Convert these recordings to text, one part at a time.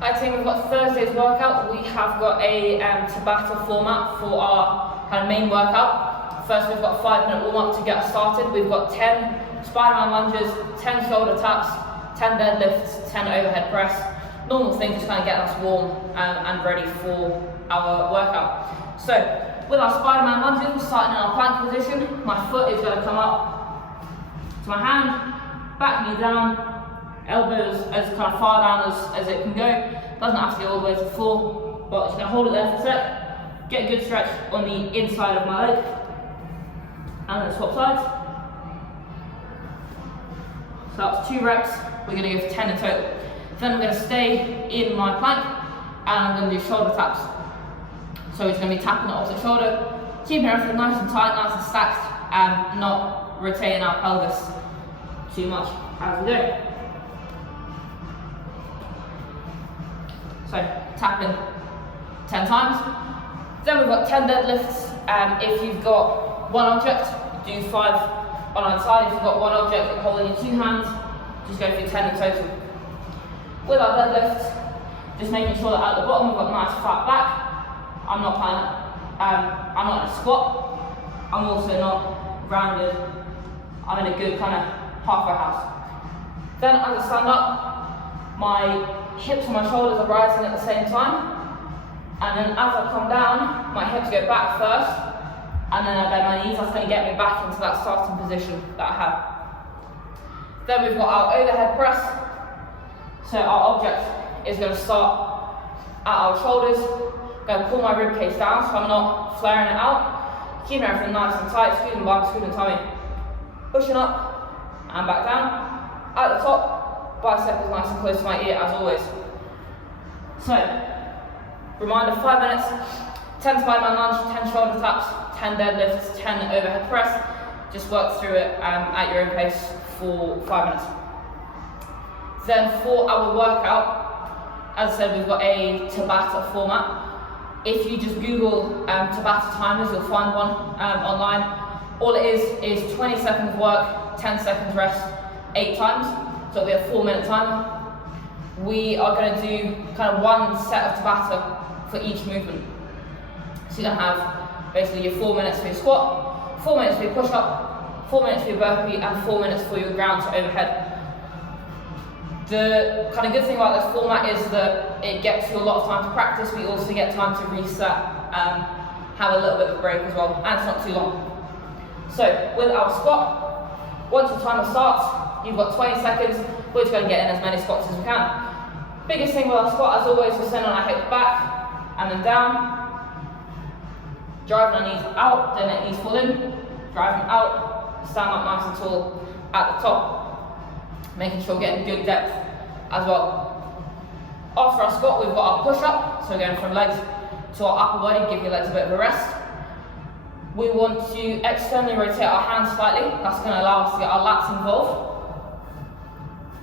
Hi team, we've got Thursday's workout. We have got a Tabata format for our kind of main workout. First we've got a 5-minute warm up to get us started. We've got 10 Spider-Man lunges, 10 shoulder taps, 10 deadlifts, 10 overhead press. Normal thing, just kind of getting us warm and ready for our workout. So with our Spider-Man lunges, we're starting in our plank position. My foot is going to come up to my hand, back knee down, elbows as kind of far down as it can go. Doesn't have to go all the way to the floor, but just going to hold it there for a sec. Get a good stretch on the inside of my leg. And then swap sides. So that's 2 reps. We're going to go for 10 in total. Then I'm going to stay in my plank and I'm going to do shoulder taps. So we're just going to be tapping the opposite shoulder, keeping everything nice and tight, nice and stacked, and not retaining our pelvis too much as we go. So tapping 10 times. Then we've got 10 deadlifts. If you've got one object, do 5 on either side. If you've got one object and hold in your 2 hands, just go for 10 in total. With our deadlifts, just making sure that at the bottom we've got a nice flat back. I'm not in a squat. I'm also not grounded. I'm in a good kind of halfway house. Then as I stand up, my hips and my shoulders are rising at the same time. And then as I come down, my hips go back first. And then I bend my knees. That's going to get me back into that starting position that I have. Then we've got our overhead press. So our object is going to start at our shoulders. Going to pull my rib cage down so I'm not flaring it out. Keeping everything nice and tight, scooping bum, scooping tummy. Pushing up and back down. At the top, bicep is nice and close to my ear as always. So, reminder, 5 minutes, 10 Spider-Man lunge, 10 shoulder taps, 10 deadlifts, 10 overhead press. Just work through it at your own pace for 5 minutes. Then for our workout, as I said, we've got a Tabata format. If you just Google Tabata timers, you'll find one online. All it is 20 seconds work, 10 seconds rest, 8 times. So it'll be a 4-minute timer. We are going to do kind of one set of Tabata for each movement. So you're going to have basically your 4 minutes for your squat, 4 minutes for your push-up, 4 minutes for your burpee, and 4 minutes for your ground to overhead. The kind of good thing about this format is that it gets you a lot of time to practice, but you also get time to reset, have a little bit of a break as well, and it's not too long. So with our squat, once the timer starts, you've got 20 seconds. We're just going to get in as many squats as we can. Biggest thing with our squat, as always, we're sending our hips back and then down. Driving our knees out, then let knees fall in. Driving out, stand up nice and tall at the top. Making sure we're getting good depth as well. After our squat, we've got our push-up. So we're going from legs to our upper body, give your legs a bit of a rest. We want to externally rotate our hands slightly. That's going to allow us to get our lats involved.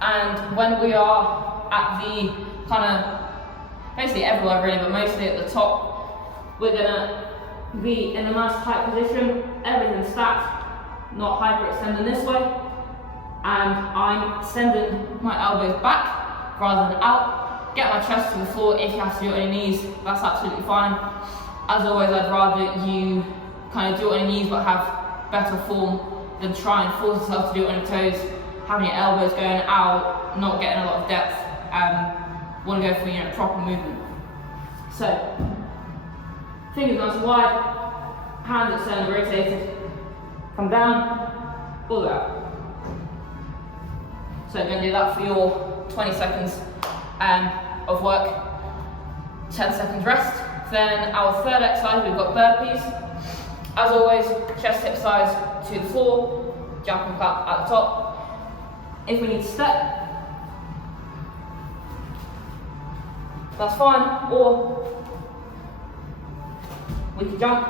And when we are at the kind of, basically everywhere really, but mostly at the top, we're going to be in a nice tight position, everything stacked, not hyperextending this way. And I'm sending my elbows back rather than out. Get my chest to the floor. If you have to do it on your knees, that's absolutely fine. As always, I'd rather you kind of do it on your knees but have better form than try and force yourself to do it on your toes, having your elbows going out, not getting a lot of depth. Want to go for proper movement. So, fingers nice and wide, hands externally rotated, come down, all the way out. So you're going to do that for your 20 seconds of work, 10 seconds rest. Then our third exercise, we've got burpees. As always, chest hip size to the floor, jumping up at the top. If we need to step, that's fine, or we can jump,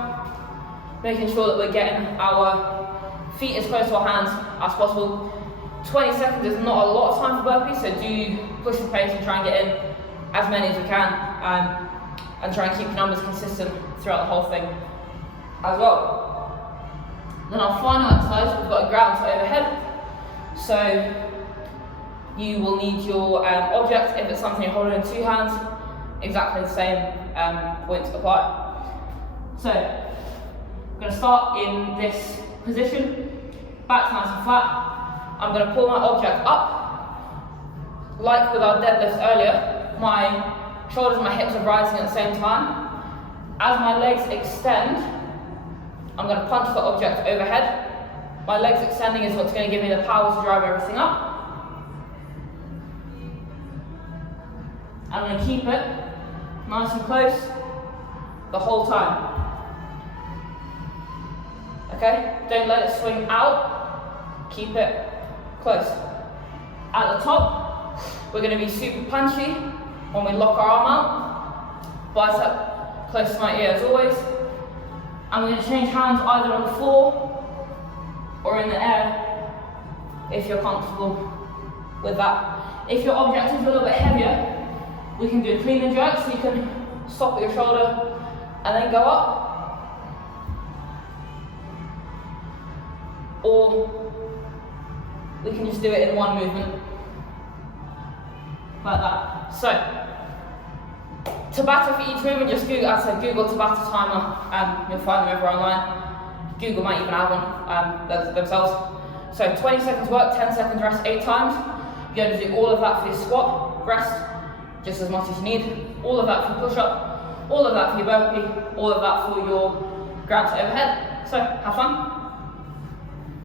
making sure that we're getting our feet as close to our hands as possible. 20 seconds is not a lot of time for burpees, so do push the pace and try and get in as many as we can, and try and keep your numbers consistent throughout the whole thing as well. Then our final exercise, we've got a ground to overhead. So you will need your object. If it's something you're holding in 2 hands, exactly the same points apply. So, I'm going to start in this position, back nice and flat. I'm going to pull my object up. Like with our deadlift earlier, my shoulders and my hips are rising at the same time. As my legs extend, I'm going to punch the object overhead. My legs extending is what's going to give me the power to drive everything up. I'm going to keep it nice and close the whole time. Okay? Don't let it swing out. Keep it close. At the top, we're going to be super punchy when we lock our arm out. Bicep close to my ear as always. I'm going to change hands either on the floor or in the air if you're comfortable with that. If your object is a little bit heavier, we can do a clean and jerk, so you can stop at your shoulder and then go up. Or we can just do it in one movement, like that. So, Tabata for each movement, just Google, as I said, Google Tabata timer, and you'll find them over online. Google might even have one themselves. So 20 seconds work, 10 seconds rest, 8 times. You're going to do all of that for your squat, rest, just as much as you need. All of that for your push-up, all of that for your burpee, all of that for your grabs overhead. So, have fun.